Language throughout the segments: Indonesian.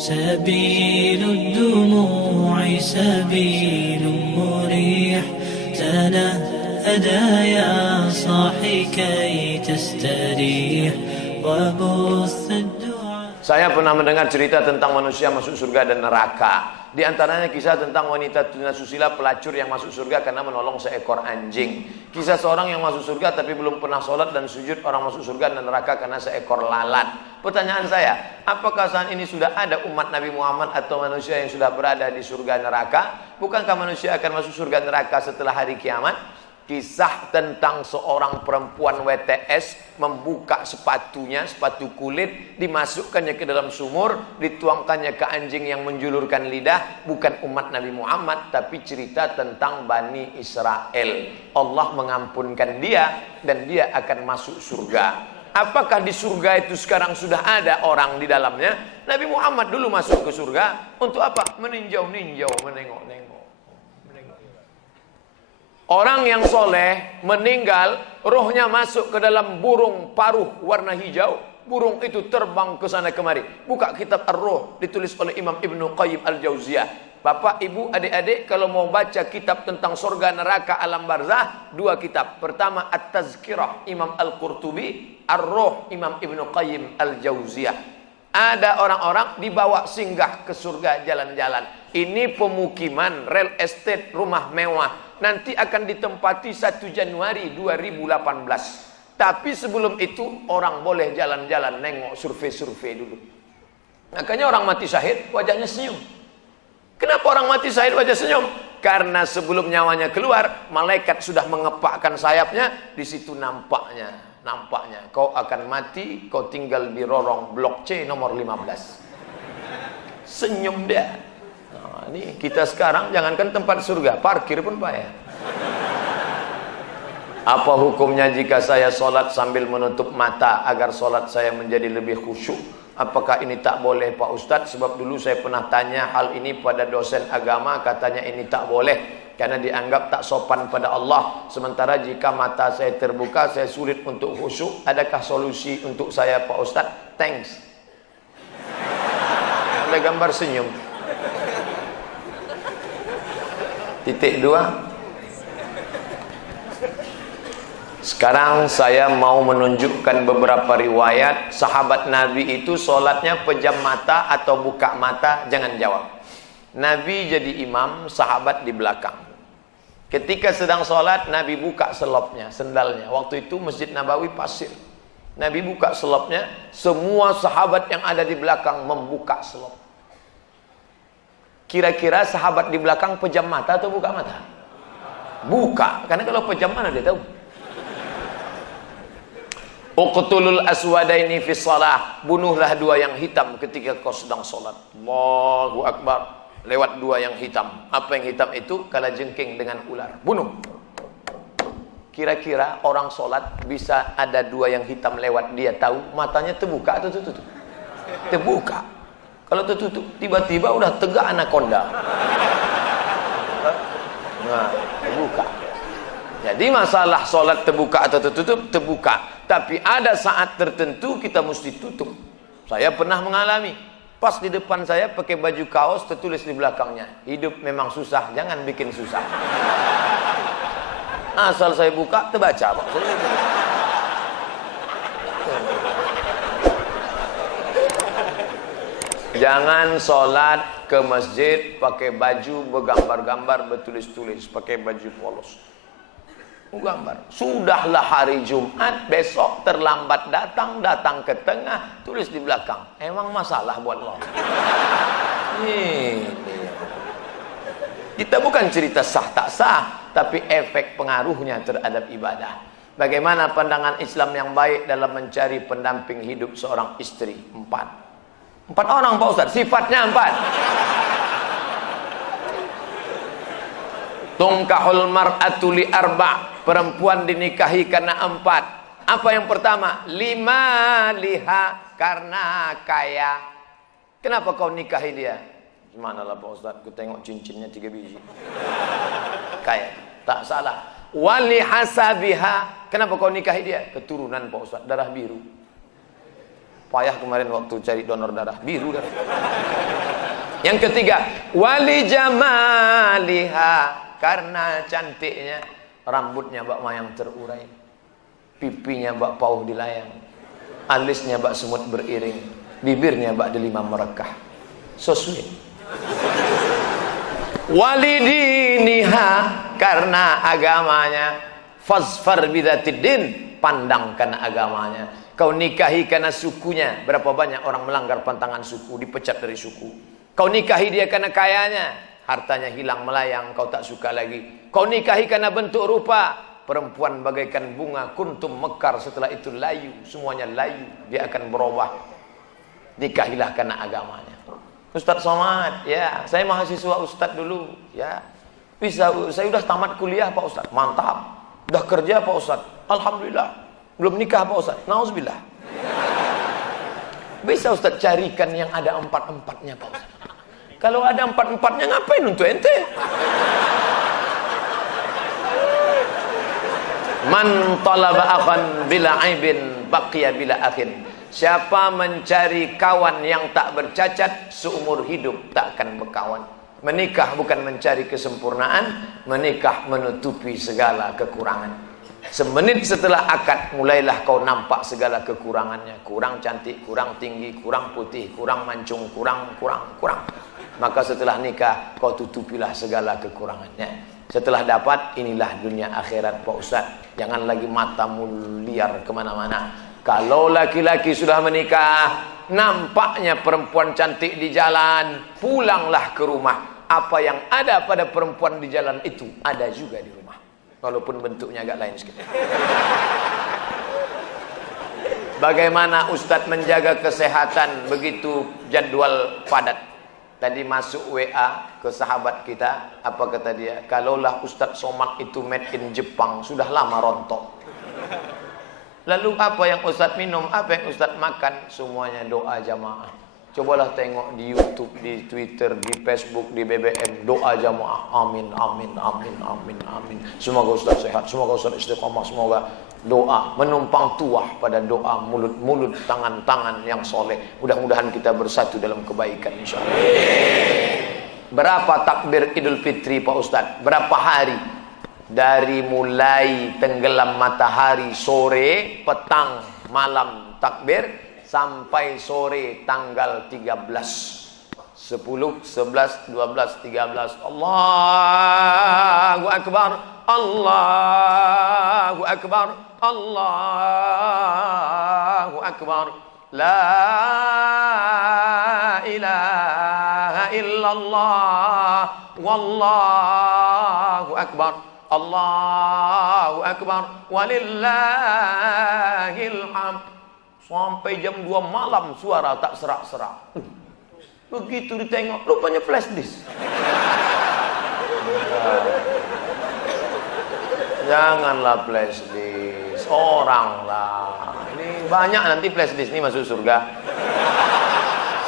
سبيل الدموع سبيل مريح تنهدى يا صاحي كي تستريح وبث الدعاء. Saya pernah mendengar cerita tentang manusia masuk surga dan neraka. Di antaranya kisah tentang wanita tunasusila pelacur yang masuk surga karena menolong seekor anjing. Kisah seorang yang masuk surga tapi belum pernah sholat dan sujud, orang masuk surga dan neraka karena seekor lalat. Pertanyaan saya, apakah saat ini sudah ada umat Nabi Muhammad atau manusia yang sudah berada di surga neraka? Bukankah manusia akan masuk surga neraka setelah hari kiamat? Kisah tentang seorang perempuan WTS membuka sepatunya, sepatu kulit, dimasukkannya ke dalam sumur, dituangkannya ke anjing yang menjulurkan lidah. Bukan umat Nabi Muhammad, tapi cerita tentang Bani Israel. Allah mengampunkan dia dan dia akan masuk surga. Apakah di surga itu sekarang sudah ada orang di dalamnya? Nabi Muhammad dulu masuk ke surga untuk apa? Meninjau-ninjau, menengok-nengok. Orang yang soleh meninggal, rohnya masuk ke dalam burung paruh warna hijau. Burung itu terbang ke sana kemari. Buka kitab Ar-Ruh, ditulis oleh Imam Ibnu Qayyim Al-Jauziyah. Bapak, ibu, adik-adik, kalau mau baca kitab tentang surga, neraka, alam barzah, dua kitab. Pertama At-Tazkirah Imam Al-Qurtubi, Ar-Ruh Imam Ibnu Qayyim Al-Jauziyah. Ada orang-orang dibawa singgah ke surga jalan-jalan. Ini pemukiman, real estate, rumah mewah. Nanti akan ditempati 1 Januari 2018. Tapi sebelum itu orang boleh jalan-jalan, nengok, survei-survei dulu. Makanya orang mati syahid wajahnya senyum. Kenapa orang mati syahid wajah senyum? Karena sebelum nyawanya keluar, malaikat sudah mengepakkan sayapnya. Di situ nampaknya kau akan mati, kau tinggal di lorong blok C nomor 15. Senyum dia. Nah, ini kita sekarang jangankan tempat surga, parkir pun payah. Apa hukumnya jika saya sholat sambil menutup mata agar sholat saya menjadi lebih khusyuk? Apakah ini tak boleh Pak Ustadz? Sebab dulu saya pernah tanya hal ini pada dosen agama, katanya ini tak boleh karena dianggap tak sopan pada Allah. Sementara jika mata saya terbuka, saya sulit untuk khusyuk. Adakah solusi untuk saya Pak Ustadz? Thanks. Ada gambar senyum. Titik 2. Sekarang saya mau menunjukkan beberapa riwayat sahabat Nabi itu sholatnya pejam mata atau buka mata. Jangan jawab. Nabi jadi imam, sahabat di belakang. Ketika sedang sholat, Nabi buka selopnya, sendalnya. Waktu itu Masjid Nabawi pasir. Nabi buka selopnya, semua sahabat yang ada di belakang membuka selop. Kira-kira sahabat di belakang pejam mata atau buka mata? Buka, karena kalau pejam mana dia tahu. Uqtulul aswadaini fi shalah, bunuhlah dua yang hitam ketika kau sedang sholat. Allahu Akbar. Lewat dua yang hitam. Apa yang hitam itu? Kalajengking dengan ular. Bunuh. Kira-kira orang sholat bisa ada dua yang hitam lewat, dia tahu matanya terbuka atau tertutup? Terbuka. Kalau tertutup, tiba-tiba udah tegak anaconda. Nah, terbuka. Jadi masalah sholat terbuka atau tertutup, terbuka. Tapi ada saat tertentu kita mesti tutup. Saya pernah mengalami. Pas di depan saya pakai baju kaos, tertulis di belakangnya, hidup memang susah, jangan bikin susah. Asal saya buka, terbaca Pak. Jangan sholat ke masjid pakai baju bergambar-gambar, bertulis-tulis, pakai baju polos. Gambar. Sudahlah hari Jumat, besok terlambat datang ke tengah, tulis di belakang. Emang masalah buat lo? Kita bukan cerita sah tak sah, tapi efek pengaruhnya terhadap ibadah. Bagaimana pandangan Islam yang baik dalam mencari pendamping hidup seorang istri? 4 orang Pak Ustaz, sifatnya 4. Tungkahul mar'atu li arba', perempuan dinikahi karena 4. Apa yang pertama? 5 liha, karena kaya. Kenapa kau nikahi dia? Gimana lah Pak Ustaz, aku tengok cincinnya 3 biji. Kaya, tak salah. Wali hasabiha, kenapa kau nikahi dia? Keturunan Pak Ustaz, darah biru. Payah kemarin waktu cari donor darah, biru darah. Yang ketiga, wali jamaliha, karena cantiknya. Rambutnya bak mayang terurai, pipinya bak pauh dilayang, alisnya bak semut beriring, bibirnya bak delima merekah. So sweet. Walidiniha, karena agamanya. Fazfar bidzatiddin, pandang karena agamanya. Kau nikahi karena sukunya. Berapa banyak orang melanggar pantangan suku, dipecat dari suku. Kau nikahi dia karena kayanya, hartanya hilang melayang, kau tak suka lagi. Kau nikahi karena bentuk rupa, perempuan bagaikan bunga, kuntum mekar, setelah itu layu, semuanya layu, dia akan berubah. Nikahilah karena agamanya. Ustadz Somad, ya, saya mahasiswa Ustadz dulu, ya. Bisa, saya udah tamat kuliah Pak Ustadz, mantap. Udah kerja Pak Ustadz, alhamdulillah. Belum nikah Pak Ustadz, nauzubillah. Bisa Ustadz carikan yang ada 4-4-nya Pak Ustadz. Kalau ada 4-4-nya ngapain untuk ente? Man talaba akhan bila aibin baqiya bila akhin. Siapa mencari kawan yang tak bercacat, seumur hidup tak akan berkawan. Menikah bukan mencari kesempurnaan, menikah menutupi segala kekurangan. Semenit setelah akad, mulailah kau nampak segala kekurangannya. Kurang cantik, kurang tinggi, kurang putih, kurang mancung, kurang. Maka setelah nikah, kau tutupilah segala kekurangannya. Setelah dapat, inilah dunia akhirat Pak Ustaz. Jangan lagi matamu liar kemana-mana. Kalau laki-laki sudah menikah, nampaknya perempuan cantik di jalan, pulanglah ke rumah. Apa yang ada pada perempuan di jalan itu, ada juga di rumah. Walaupun bentuknya agak lain sedikit. Bagaimana Ustadz menjaga kesehatan begitu jadwal padat? Tadi masuk WA ke sahabat kita, apa kata dia? Kalaulah Ustadz Somad itu made in Jepang, sudah lama rontok. Lalu apa yang Ustadz minum, apa yang Ustadz makan? Semuanya doa jamaah. Cobalah tengok di YouTube, di Twitter, di Facebook, di BBM, doa jamaah. Amin, amin, amin, amin, amin. Semoga Ustaz sehat, semoga Ustaz istiqamah, semoga doa menumpang tuah pada doa, mulut-mulut, tangan-tangan yang soleh. Mudah-mudahan kita bersatu dalam kebaikan insyaallah. Berapa takbir Idul Fitri Pak Ustaz? Berapa hari? Dari mulai tenggelam matahari sore, petang, malam takbir, sampai sore tanggal 13, 10, 11, 12, 13. Allahu Akbar, Allahu Akbar, Allahu Akbar. La ilaha illallah, wallahu akbar. Allahu Akbar, walillahil hamd. Sampai jam 2 malam suara tak serak-serak. Begitu ditengok, rupanya flash disk. Janganlah flash disk, orang lah. Ini banyak nanti flash disk ini masuk surga.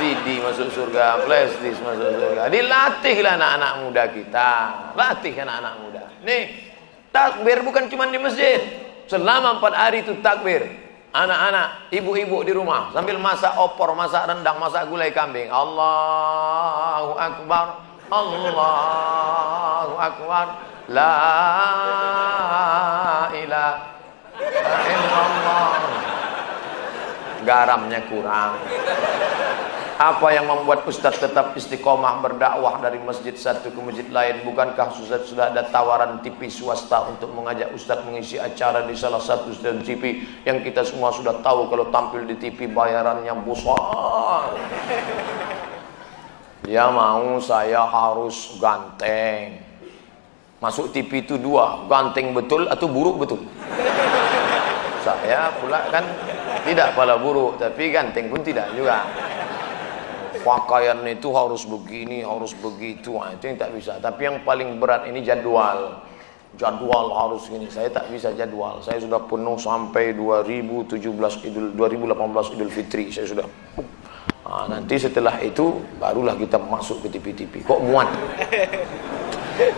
CD masuk surga, flash disk masuk surga. Dilatihlah anak-anak muda kita. Latih anak-anak muda. Nih, takbir bukan cuma di masjid. Selama 4 hari itu takbir. Anak-anak, ibu-ibu di rumah sambil masak opor, masak rendang, masak gulai kambing. Allahu Akbar, Allahu Akbar. La ilaha illallah. Garamnya kurang. Apa yang membuat Ustadz tetap istiqomah berdakwah dari masjid satu ke masjid lain? Bukankah Ustadz sudah ada tawaran TV swasta untuk mengajak Ustadz mengisi acara di salah satu stasiun TV yang kita semua sudah tahu kalau tampil di TV bayarannya besar. Dia mau saya harus ganteng. Masuk TV itu 2, ganteng betul atau buruk betul. Saya pula kan tidak pala buruk, tapi ganteng pun tidak juga. Pakaian itu harus begini, harus begitu. Nah, itu yang tak bisa. Tapi yang paling berat ini jadwal. Jadwal harus gini. Saya tak bisa jadwal. Saya sudah penuh sampai 2018 Idul Fitri. Saya sudah. Nah, nanti setelah itu barulah kita masuk ke TV-TV. Kok muat?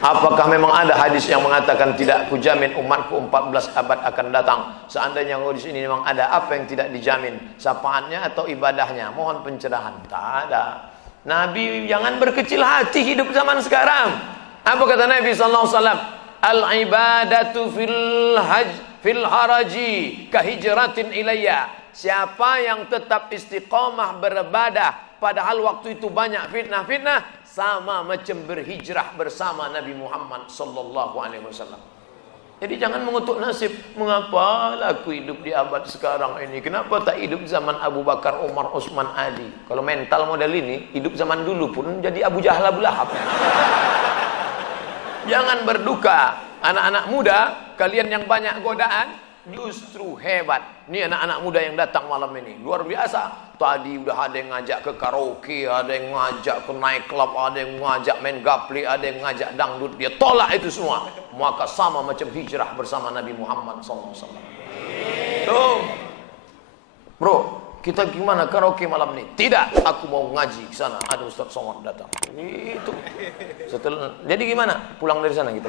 Apakah memang ada hadis yang mengatakan tidak kujamin umatku 14 abad akan datang? Seandainya di sini memang ada, apa yang tidak dijamin? Syafaatnya atau ibadahnya? Mohon pencerahan. Tak ada. Nabi jangan berkecil hati hidup zaman sekarang. Apa kata Nabi sallallahu alaihi wasallam? Al ibadatu fil haraji kahijratin ilayya. Siapa yang tetap istiqamah beribadah padahal waktu itu banyak fitnah-fitnah, sama macam berhijrah bersama Nabi Muhammad sallallahu alaihi wasallam. Jadi jangan mengutuk nasib. Mengapa aku hidup di abad sekarang ini? Kenapa tak hidup zaman Abu Bakar, Umar, Utsman, Ali? Kalau mental model ini, hidup zaman dulu pun jadi Abu Jahal, Abu Lahab. Jangan berduka. Anak-anak muda, kalian yang banyak godaan, justru hebat. Ini anak-anak muda yang datang malam ini luar biasa. Tadi udah ada yang ngajak ke karaoke, ada yang ngajak ke night club, ada yang ngajak main gaple, ada yang ngajak dangdut. Dia tolak itu semua. Maka sama macam hijrah bersama Nabi Muhammad SAW. Tuh, bro, kita gimana karaoke malam ini? Tidak, aku mau ngaji ke sana. Ada Ustaz Somad datang. Itu. Setelah, jadi gimana? Pulang dari sana kita.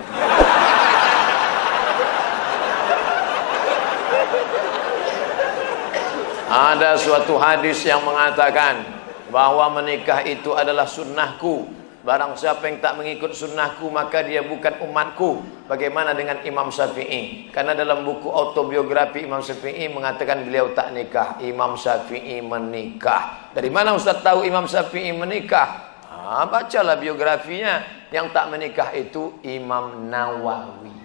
Ada suatu hadis yang mengatakan bahwa menikah itu adalah sunnahku. Barang siapa yang tak mengikut sunnahku maka dia bukan umatku. Bagaimana dengan Imam Syafi'i? Karena dalam buku autobiografi Imam Syafi'i mengatakan beliau tak nikah. Imam Syafi'i menikah. Dari mana Ustaz tahu Imam Syafi'i menikah? Bacalah biografinya. Yang tak menikah itu Imam Nawawi.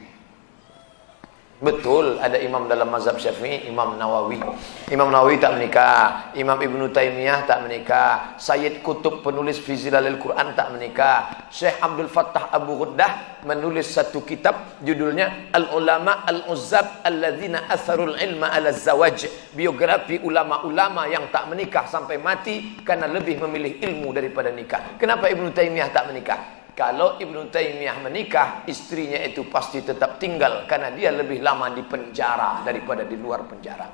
Betul, ada imam dalam mazhab Syafi'i, Imam Nawawi. Imam Nawawi tak menikah. Imam Ibnu Taimiyah tak menikah. Sayyid Qutb penulis fi Zilalil Quran tak menikah. Syekh Abdul Fattah Abu Ghuddah menulis satu kitab judulnya Al-Ulama Al-Uzzab Alladzina Atharul Ilma Ala Zawaj. Biografi ulama-ulama yang tak menikah sampai mati karena lebih memilih ilmu daripada nikah. Kenapa Ibnu Taimiyah tak menikah? Kalau Ibnu Taimiyah menikah, istrinya itu pasti tetap tinggal karena dia lebih lama di penjara daripada di luar penjara.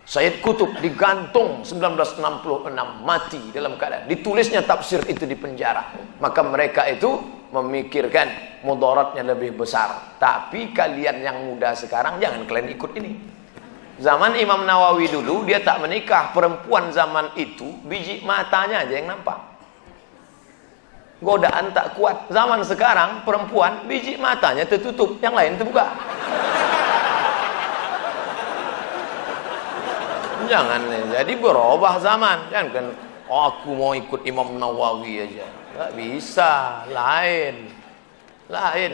Sayyid Qutb digantung 1966, mati dalam keadaan ditulisnya tafsir itu di penjara. Maka mereka itu memikirkan mudaratnya lebih besar. Tapi kalian yang muda sekarang jangan kalian ikut ini. Zaman Imam Nawawi dulu dia tak menikah. Perempuan zaman itu biji matanya aja yang nampak. Godaan tak kuat. Zaman sekarang perempuan biji matanya tertutup, yang lain terbuka. Jangan, jadi berubah zaman. Jangan kan aku mau ikut Imam Nawawi aja. Tak bisa, lain,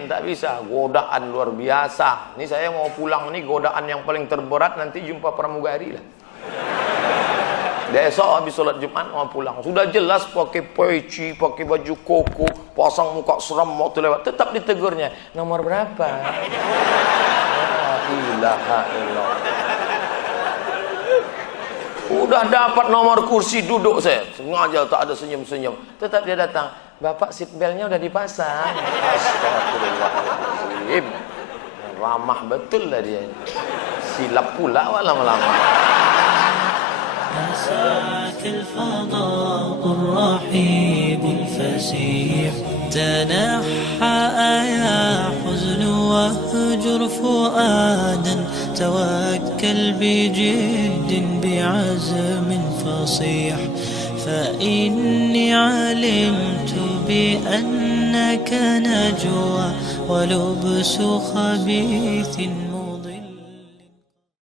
tak bisa. Godaan luar biasa. Ini saya mau pulang nih, godaan yang paling terberat nanti jumpa pramugari lah. Besok habis sholat Jumat mau pulang. Sudah jelas pakai peci, pakai baju koko, pasang muka seram waktu lewat. Tetap ditegurnya. Nomor berapa? La ilaha illallah. Udah dapat nomor kursi duduk saya. Sengaja tak ada senyum-senyum. Tetap dia datang. Bapak seatbeltnya udah dipasang. Astagfirullahaladzim. Ramah betul lah dia. Silap pula lama-lama. مساك الفضاء الرحيب الفسيح تنحى يا حزن واهجر فؤادا توكل بجد بعزم فصيح فإني علمت بأنك نجوى ولبس خبيث